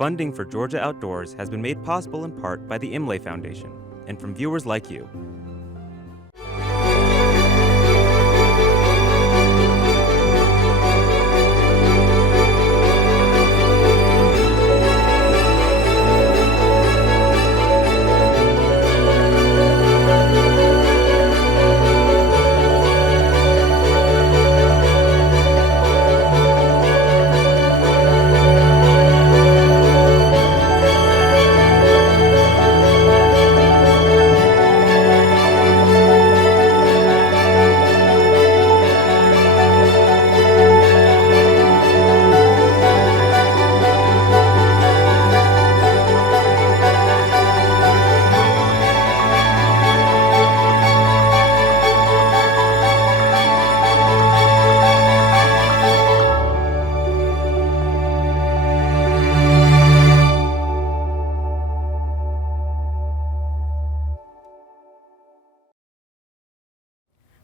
Funding for Georgia Outdoors has been made possible in part by the Imlay Foundation and from viewers like you.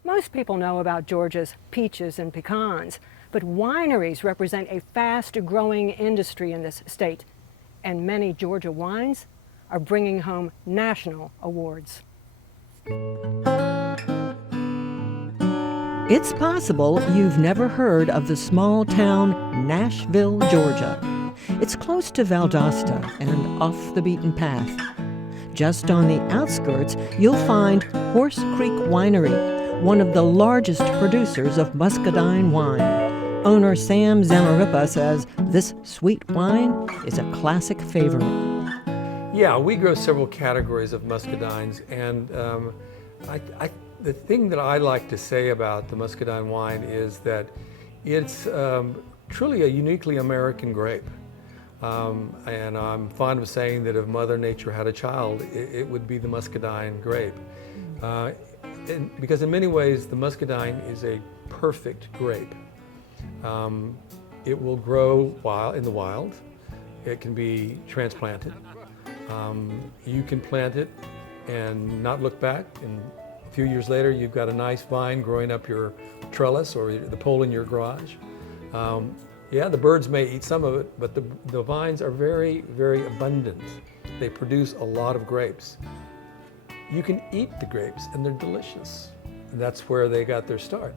Most people know about Georgia's peaches and pecans, but wineries represent a fast-growing industry in this state, and many Georgia wines are bringing home national awards. It's possible you've never heard of the small town Nashville, Georgia. It's close to Valdosta and off the beaten path. Just on the outskirts, you'll find Horse Creek Winery, one of the largest producers of muscadine wine. Owner Sam Zamarripa says this sweet wine is a classic favorite. Yeah, we grow several categories of muscadines, and the thing that I like to say about the muscadine wine is that it's truly a uniquely American grape. And I'm fond of saying that if Mother Nature had a child, it would be the muscadine grape. Because in many ways, the muscadine is a perfect grape. It will grow in the wild. It can be transplanted. You can plant it and not look back, and a few years later, you've got a nice vine growing up your trellis or the pole in your garage. Yeah, the birds may eat some of it, but the vines are very, very abundant. They produce a lot of grapes. You can eat the grapes and they're delicious. And that's where they got their start.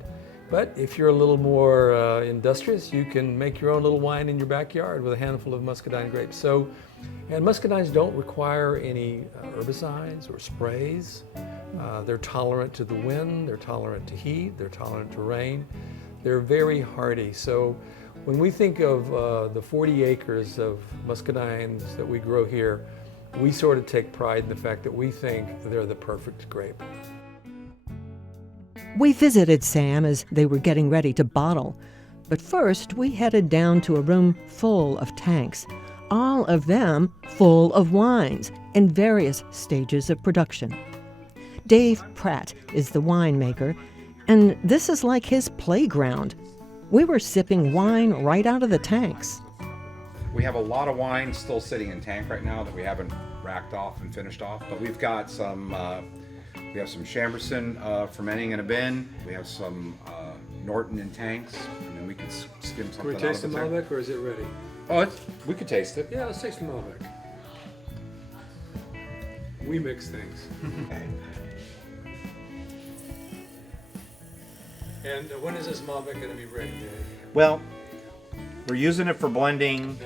But if you're a little more industrious, you can make your own little wine in your backyard with a handful of muscadine grapes. And muscadines don't require any herbicides or sprays. They're tolerant to the wind, they're tolerant to heat, they're tolerant to rain. They're very hardy. So when we think of the 40 acres of muscadines that we grow here, we sort of take pride in the fact that we think they're the perfect grape. We visited Sam as they were getting ready to bottle. But first, we headed down to a room full of tanks, all of them full of wines in various stages of production. Dave Pratt is the winemaker, and this is like his playground. We were sipping wine right out of the tanks. We have a lot of wine still sitting in tank right now that we haven't racked off and finished off, but we've got some, we have some Chamberson fermenting in a bin. We have some Norton in tanks, and then we can skim something out of the tank. Can we taste the Malbec, or is it ready? Oh, we could taste it. Yeah, let's taste the Malbec. We mix things. And when is this Malbec going to be ready, Dave? Well, we're using it for blending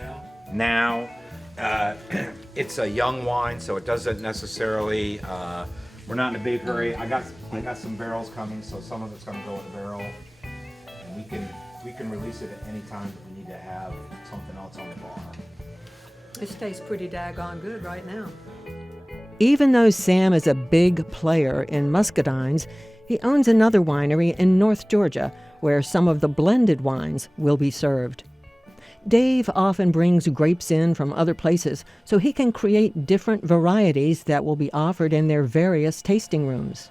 now. It's a young wine, so it doesn't necessarily, we're not in a big hurry. I got some barrels coming, so some of it's going to go in the barrel. And we can release it at any time that we need to have something else on the bar. This tastes pretty daggone good right now. Even though Sam is a big player in muscadines, he owns another winery in North Georgia where some of the blended wines will be served. Dave often brings grapes in from other places so he can create different varieties that will be offered in their various tasting rooms.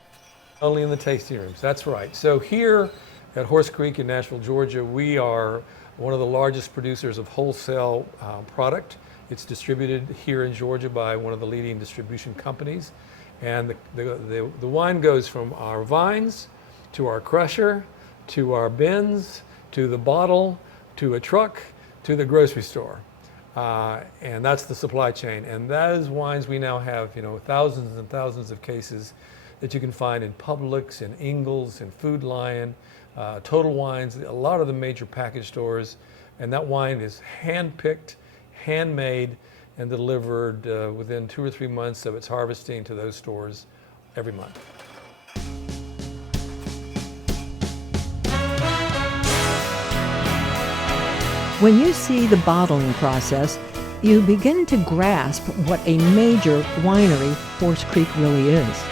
Only in the tasting rooms, that's right. So here at Horse Creek in Nashville, Georgia, we are one of the largest producers of wholesale product. It's distributed here in Georgia by one of the leading distribution companies. And the wine goes from our vines to our crusher, to our bins, to the bottle, to a truck, to the grocery store. And that's the supply chain. And those wines we now have, thousands and thousands of cases that you can find in Publix, in Ingles, in Food Lion, Total Wines, a lot of the major package stores. And that wine is hand-picked, handmade, and delivered within 2 or 3 months of its harvesting to those stores every month. When you see the bottling process, you begin to grasp what a major winery Horse Creek really is.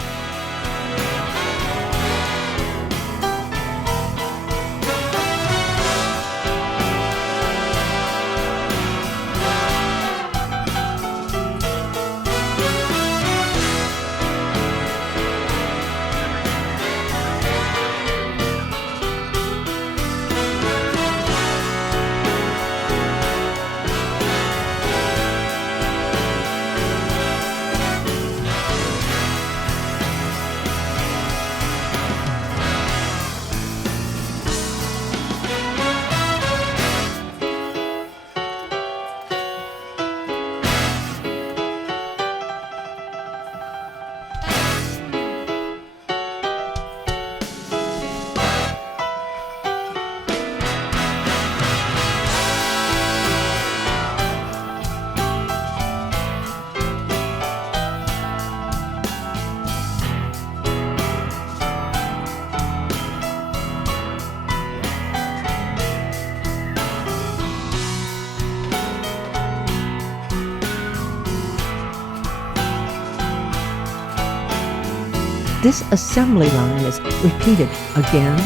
This assembly line is repeated again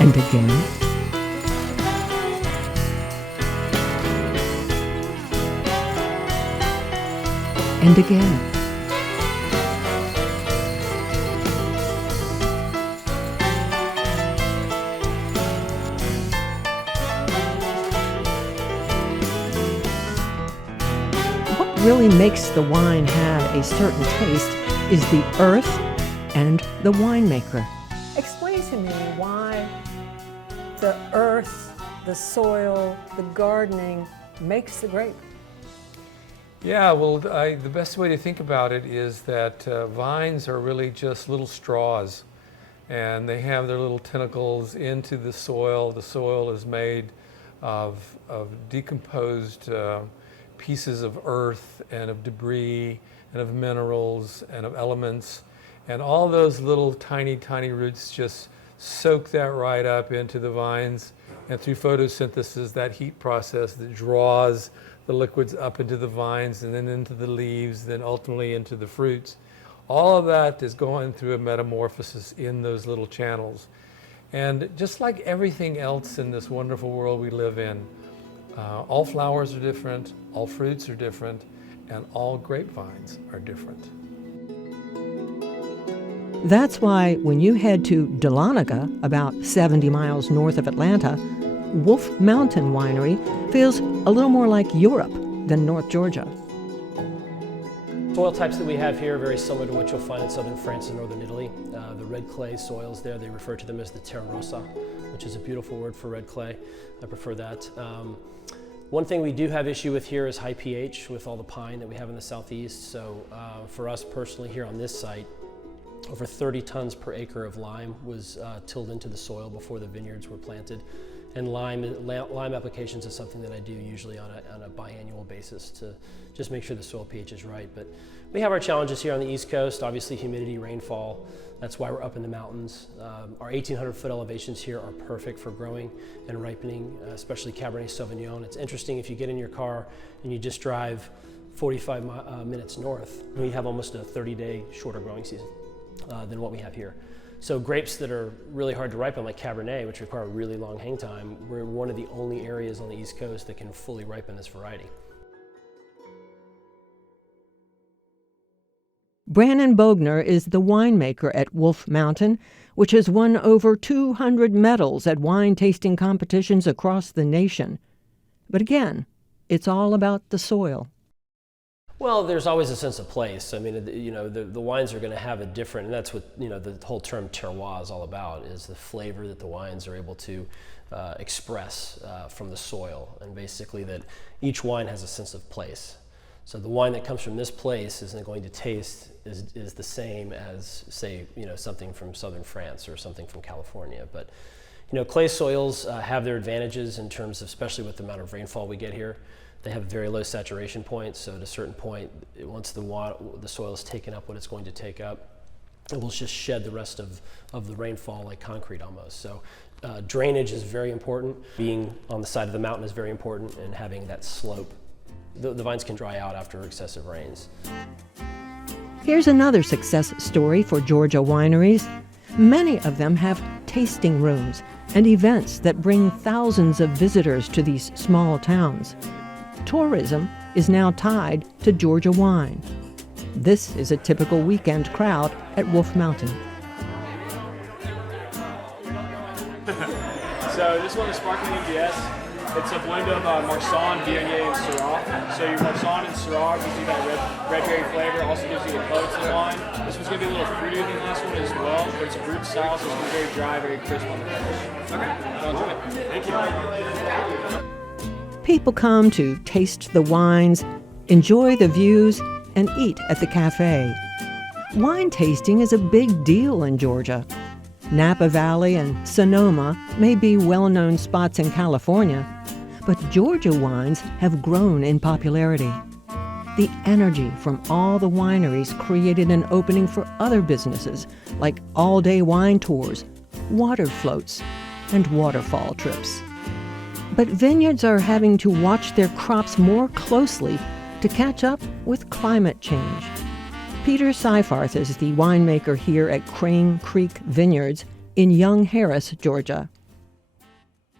and again and again. Really makes the wine have a certain taste is the earth and the winemaker. Explain to me why the earth, the soil, the gardening makes the grape. Yeah, well, the best way to think about it is that vines are really just little straws, and they have their little tentacles into the soil. The soil is made of decomposed pieces of earth and of debris and of minerals and of elements, and all those little tiny roots just soak that right up into the vines, and through photosynthesis, that heat process that draws the liquids up into the vines and then into the leaves, then ultimately into the fruits. All of that is going through a metamorphosis in those little channels. And just like everything else in this wonderful world we live in, all flowers are different, all fruits are different, and all grapevines are different. That's why when you head to Dahlonega, about 70 miles north of Atlanta, Wolf Mountain Winery feels a little more like Europe than North Georgia. Soil types that we have here are very similar to what you'll find in southern France and northern Italy. The red clay soils there, they refer to them as the terra rossa, which is a beautiful word for red clay. I prefer that. One thing we do have issue with here is high pH with all the pine that we have in the southeast. So for us personally here on this site, over 30 tons per acre of lime was tilled into the soil before the vineyards were planted. And lime applications is something that I do usually on a biannual basis to just make sure the soil pH is right. But we have our challenges here on the East Coast, obviously humidity, rainfall. That's why we're up in the mountains. Our 1,800-foot elevations here are perfect for growing and ripening, especially Cabernet Sauvignon. It's interesting if you get in your car and you just drive 45 minutes north, we have almost a 30-day shorter growing season than what we have here. So grapes that are really hard to ripen, like Cabernet, which require a really long hang time, we're one of the only areas on the East Coast that can fully ripen this variety. Brannon Bogner is the winemaker at Wolf Mountain, which has won over 200 medals at wine tasting competitions across the nation. But again, it's all about the soil. Well, there's always a sense of place. I mean, you know, the wines are going to have a different, and that's what, you know, the whole term terroir is all about, is the flavor that the wines are able to express from the soil, and basically that each wine has a sense of place. So the wine that comes from this place isn't going to taste is the same as, say, you know, something from southern France or something from California. But, you know, clay soils have their advantages in terms of, especially with the amount of rainfall we get here. They have very low saturation points, so at a certain point, once the soil has taken up what it's going to take up, it will just shed the rest of the rainfall like concrete almost. So drainage is very important. Being on the side of the mountain is very important, and having that slope. The vines can dry out after excessive rains. Here's another success story for Georgia wineries. Many of them have tasting rooms and events that bring thousands of visitors to these small towns. Tourism is now tied to Georgia wine. This is a typical weekend crowd at Wolf Mountain. So this one is sparkling MGS. It's a blend of Marsanne, Viognier, and Syrah. So your Marsanne and Syrah gives you that red berry flavor, also gives you the color to the wine. This one's going to be a little fruitier than the last one as well, but it's a fruit style, so it's going to be very dry, very crisp on the finish. Okay, so enjoy it. Thank you. People come to taste the wines, enjoy the views, and eat at the cafe. Wine tasting is a big deal in Georgia. Napa Valley and Sonoma may be well-known spots in California, but Georgia wines have grown in popularity. The energy from all the wineries created an opening for other businesses like all-day wine tours, water floats, and waterfall trips. But vineyards are having to watch their crops more closely to catch up with climate change. Peter Seifarth is the winemaker here at Crane Creek Vineyards in Young Harris, Georgia.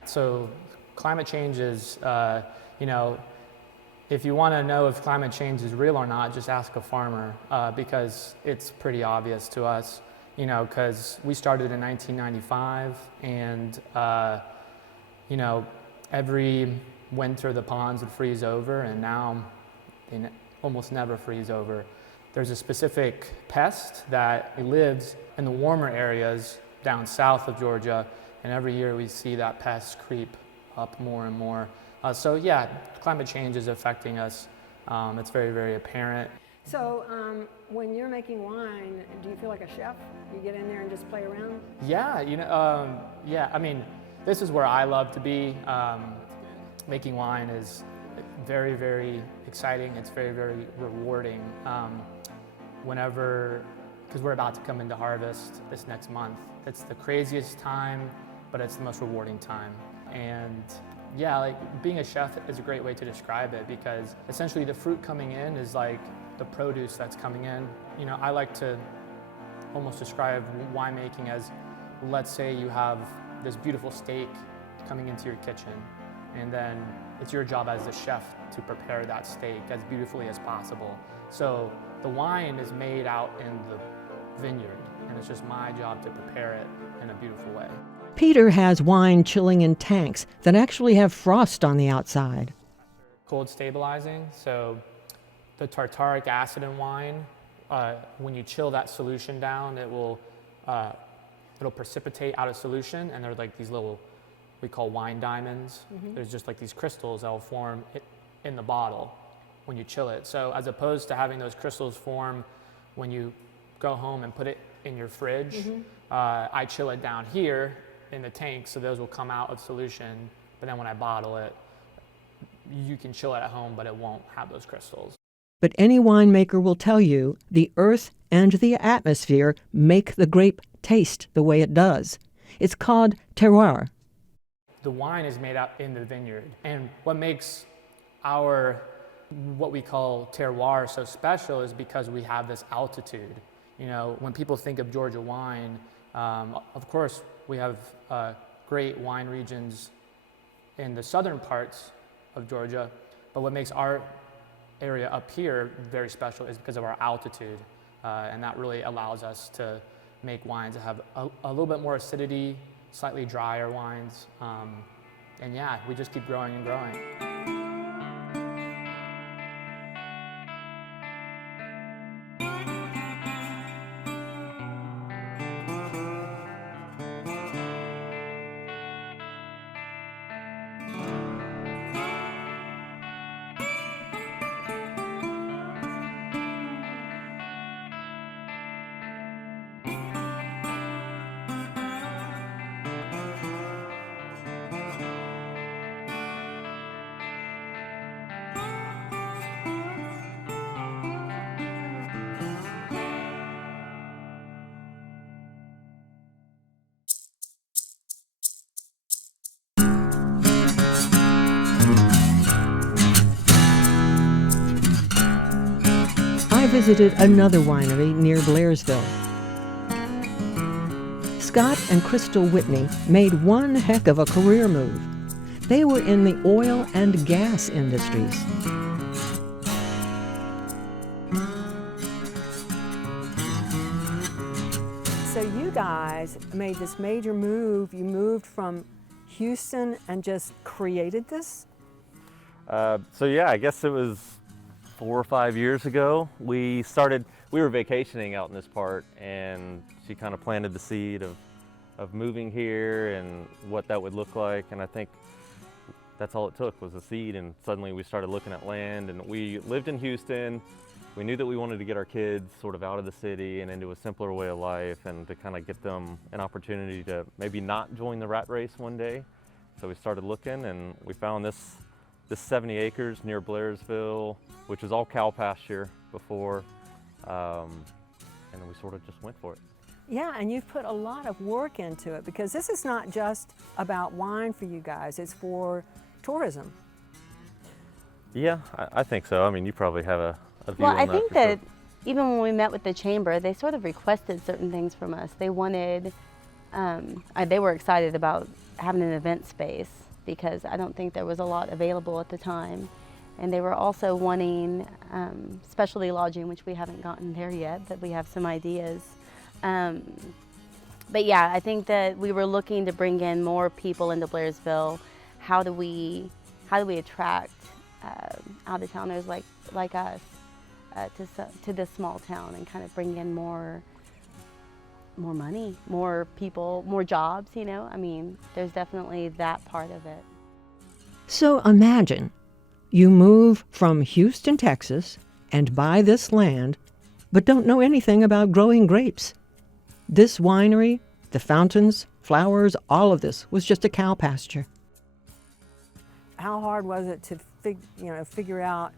So climate change is, you know, if you want to know if climate change is real or not, just ask a farmer, because it's pretty obvious to us, you know, because we started in 1995, and, you know, every winter the ponds would freeze over, and now they almost never freeze over. There's a specific pest that lives in the warmer areas down south of Georgia, and every year we see that pest creep up more and more. So yeah, climate change is affecting us. It's very, very apparent. So when you're making wine, do you feel like a chef? You get in there and just play around? Yeah, you know, yeah, I mean, this is where I love to be. Making wine is very, very exciting. It's very, very rewarding. Because we're about to come into harvest this next month. It's the craziest time, but it's the most rewarding time. And yeah, like being a chef is a great way to describe it, because essentially the fruit coming in is like the produce that's coming in. You know, I like to almost describe winemaking as, let's say you have this beautiful steak coming into your kitchen, and then it's your job as the chef to prepare that steak as beautifully as possible. So the wine is made out in the vineyard, and it's just my job to prepare it in a beautiful way. Peter has wine chilling in tanks that actually have frost on the outside. Cold stabilizing, so the tartaric acid in wine, when you chill that solution down, it'll precipitate out of solution, and they're like these little, we call wine diamonds. Mm-hmm. There's just like these crystals that will form in the bottle when you chill it. So as opposed to having those crystals form when you go home and put it in your fridge, mm-hmm. I chill it down here in the tank, so those will come out of solution, but then when I bottle it, you can chill it at home, but it won't have those crystals. But any winemaker will tell you the earth and the atmosphere make the grape taste the way it does. It's called terroir. The wine is made out in the vineyard, and what makes what we call terroir so special is because we have this altitude. You know, when people think of Georgia wine, of course we have great wine regions in the southern parts of Georgia, but what makes our area up here very special is because of our altitude, and that really allows us to make wines that have a little bit more acidity, slightly drier wines, and yeah, we just keep growing and growing. visited another winery near Blairsville. Scott and Crystal Whitney made one heck of a career move. They were in the oil and gas industries. So you guys made this major move. You moved from Houston and just created this? So yeah, I guess it was 4 or 5 years ago. We were vacationing out in this part, and she kind of planted the seed of moving here and what that would look like. And I think that's all it took was a seed, and suddenly we started looking at land. And we lived in Houston. We knew that we wanted to get our kids sort of out of the city and into a simpler way of life, and to kind of get them an opportunity to maybe not join the rat race one day. So we started looking, and we found this 70 acres near Blairsville, which was all cow pasture before, and then we sort of just went for it. Yeah, and you've put a lot of work into it, because this is not just about wine for you guys, it's for tourism. Yeah, I think so. I mean, you probably have a view Well, on I that think for that sure. even when we met with the chamber, they sort of requested certain things from us. They wanted, they were excited about having an event space, because I don't think there was a lot available at the time. And they were also wanting specialty lodging, which we haven't gotten there yet, but we have some ideas. But yeah, I think that we were looking to bring in more people into Blairsville. How do we attract out-of-towners like us to this small town, and kind of bring in more money, more people, more jobs, you know? I mean, there's definitely that part of it. So imagine you move from Houston, Texas, and buy this land, but don't know anything about growing grapes. This winery, the fountains, flowers, all of this was just a cow pasture. How hard was it to figure out,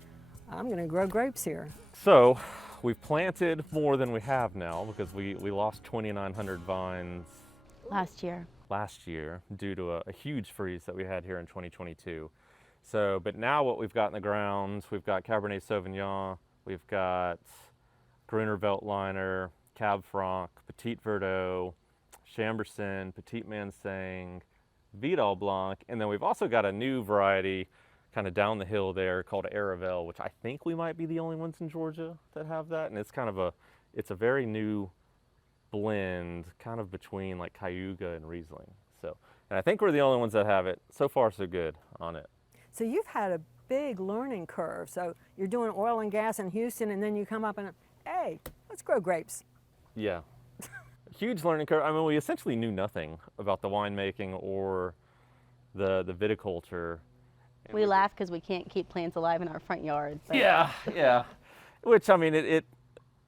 I'm going to grow grapes here? So we've planted more than we have now, because we lost 2,900 vines Last year due to a huge freeze that we had here in 2022. So, but now what we've got in the grounds, we've got Cabernet Sauvignon, we've got Gruner Veltliner, Cab Franc, Petit Verdot, Chambourcin, Petit Manseng, Vidal Blanc, and then we've also got a new variety kind of down the hill there called Aravel, which I think we might be the only ones in Georgia that have that. And it's kind of it's a very new blend, kind of between like Cayuga and Riesling. So, and I think we're the only ones that have it. So far, so good on it. So you've had a big learning curve. So you're doing oil and gas in Houston, and then you come up and, hey, let's grow grapes. Yeah, huge learning curve. I mean, we essentially knew nothing about the winemaking or the viticulture. we laugh because we can't keep plants alive in our front yard. But. Yeah. Which, I mean,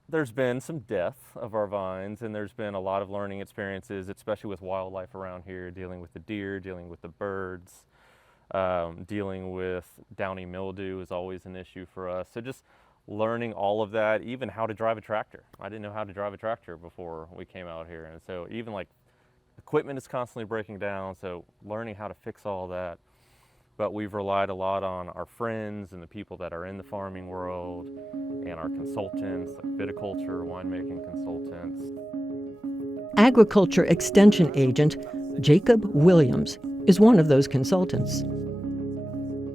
there's been some death of our vines, and there's been a lot of learning experiences, especially with wildlife around here, dealing with the deer, dealing with the birds, dealing with downy mildew is always an issue for us. So just learning all of that, even how to drive a tractor. I didn't know how to drive a tractor before we came out here. And so even like equipment is constantly breaking down, so learning how to fix all that. But we've relied a lot on our friends and the people that are in the farming world, and our consultants, like viticulture, winemaking consultants. Agriculture Extension Agent Jacob Williams is one of those consultants.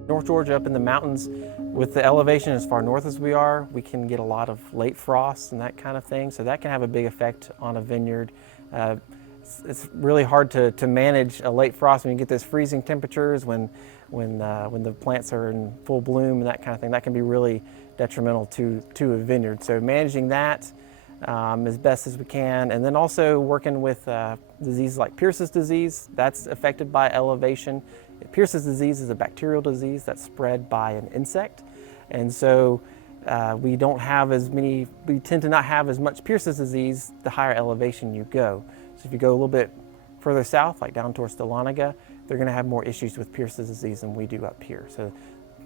North Georgia, up in the mountains, with the elevation as far north as we are, we can get a lot of late frosts and that kind of thing, so that can have a big effect on a vineyard. It's really hard to manage a late frost when you get those freezing temperatures, when the plants are in full bloom and that kind of thing. That can be really detrimental to a vineyard. So managing that as best as we can, and then also working with diseases like Pierce's disease. That's affected by elevation. Pierce's disease is a bacterial disease that's spread by an insect, and so we tend to not have as much Pierce's disease the higher elevation you go. So if you go a little bit further south, like down towards Dahlonega, they're going to have more issues with Pierce's disease than we do up here. So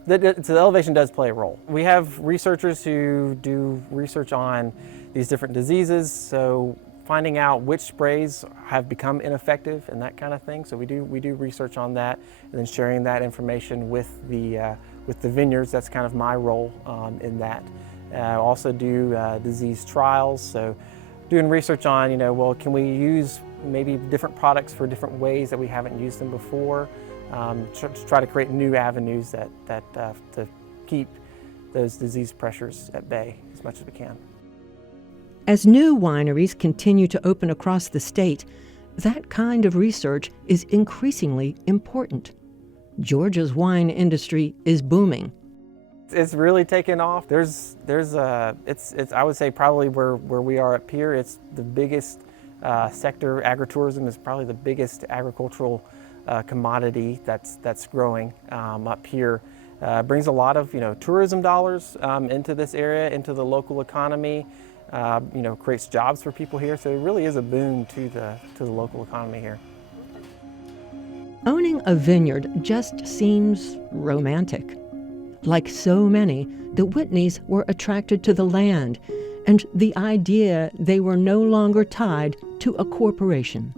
the elevation does play a role. We have researchers who do research on these different diseases, so finding out which sprays have become ineffective and that kind of thing. So we do research on that, and then sharing that information with the vineyards. That's kind of my role in that. Also do disease trials, so doing research on, well, can we use maybe different products for different ways that we haven't used them before, to try to create new avenues to keep those disease pressures at bay as much as we can. As new wineries continue to open across the state, that kind of research is increasingly important. Georgia's wine industry is booming. It's really taken off. It's I would say probably where we are up here, it's the biggest sector. Agritourism is probably the biggest agricultural commodity that's growing up here. Brings a lot of tourism dollars into this area, into the local economy. Creates jobs for people here. So it really is a boon to the local economy here. Owning a vineyard just seems romantic. Like so many, the Whitneys were attracted to the land and the idea they were no longer tied to a corporation.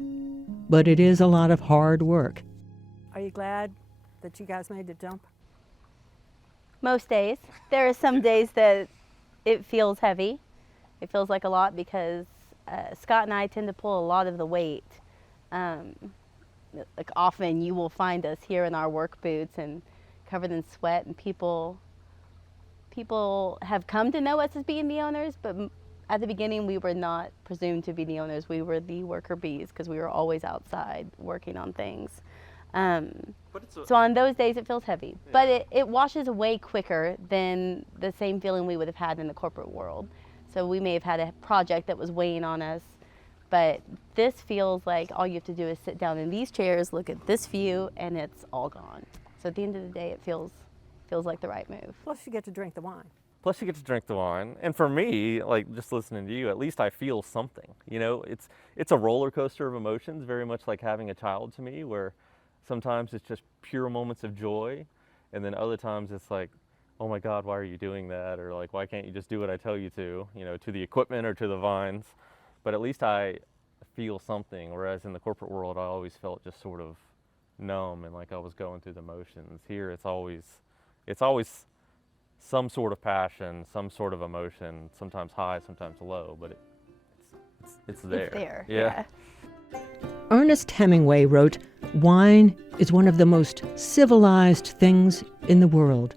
But it is a lot of hard work. Are you glad that you guys made the jump? Most days. There are some days that it feels heavy. It feels like a lot because Scott and I tend to pull a lot of the weight. Like often you will find us here in our work boots and covered in sweat, and people have come to know us as being the owners, but at the beginning we were not presumed to be the owners. We were the worker bees because we were always outside working on things. So on those days it feels heavy, yeah. But it washes away quicker than the same feeling we would have had in the corporate world. So we may have had a project that was weighing on us, but this feels like all you have to do is sit down in these chairs, look at this view, and it's all gone. So at the end of the day, it feels like the right move. Plus you get to drink the wine. Plus you get to drink the wine. And for me, like just listening to you, at least I feel something. It's a roller coaster of emotions, very much like having a child to me, where sometimes it's just pure moments of joy, and then other times it's like, oh my God, why are you doing that? Or like, why can't you just do what I tell you to the equipment or to the vines? But at least I feel something, whereas in the corporate world, I always felt just sort of numb and like I was going through the motions. Here, it's always some sort of passion, some sort of emotion, sometimes high, sometimes low, but it's there. It's there, yeah. Ernest Hemingway wrote, "Wine is one of the most civilized things in the world."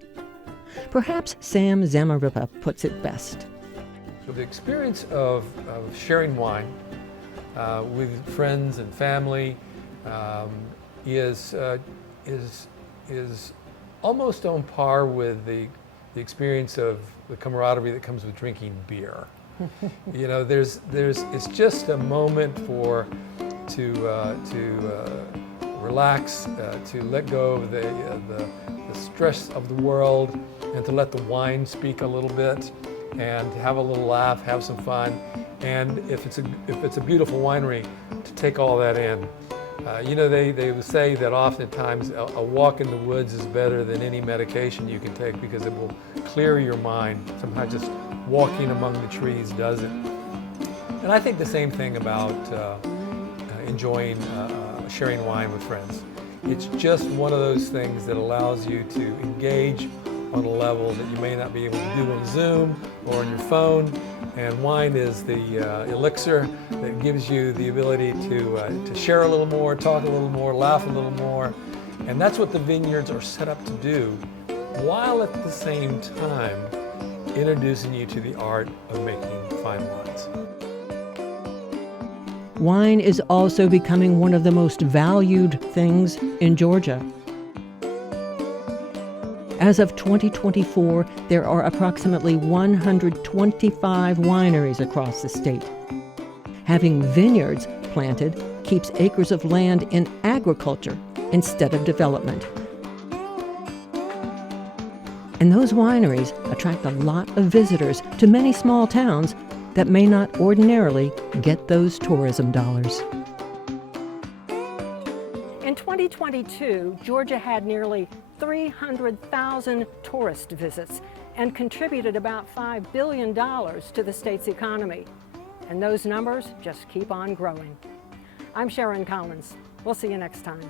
Perhaps Sam Zamarripa puts it best. So the experience of sharing wine with friends and family is almost on par with the experience of the camaraderie that comes with drinking beer. It's just a moment to relax, to let go of the stress of the world, and to let the wine speak a little bit, and have a little laugh, have some fun, and if it's a beautiful winery, to take all that in. They say that oftentimes a walk in the woods is better than any medication you can take because it will clear your mind. Sometimes just walking among the trees does it. And I think the same thing about enjoying sharing wine with friends. It's just one of those things that allows you to engage on a level that you may not be able to do on Zoom or on your phone. And wine is the elixir that gives you the ability to share a little more, talk a little more, laugh a little more. And that's what the vineyards are set up to do, while at the same time introducing you to the art of making fine wines. Wine is also becoming one of the most valued things in Georgia. As of 2024, there are approximately 125 wineries across the state. Having vineyards planted keeps acres of land in agriculture instead of development. And those wineries attract a lot of visitors to many small towns that may not ordinarily get those tourism dollars. In 2022, Georgia had nearly 300,000 tourist visits and contributed about $5 billion to the state's economy. And those numbers just keep on growing. I'm Sharon Collins. We'll see you next time.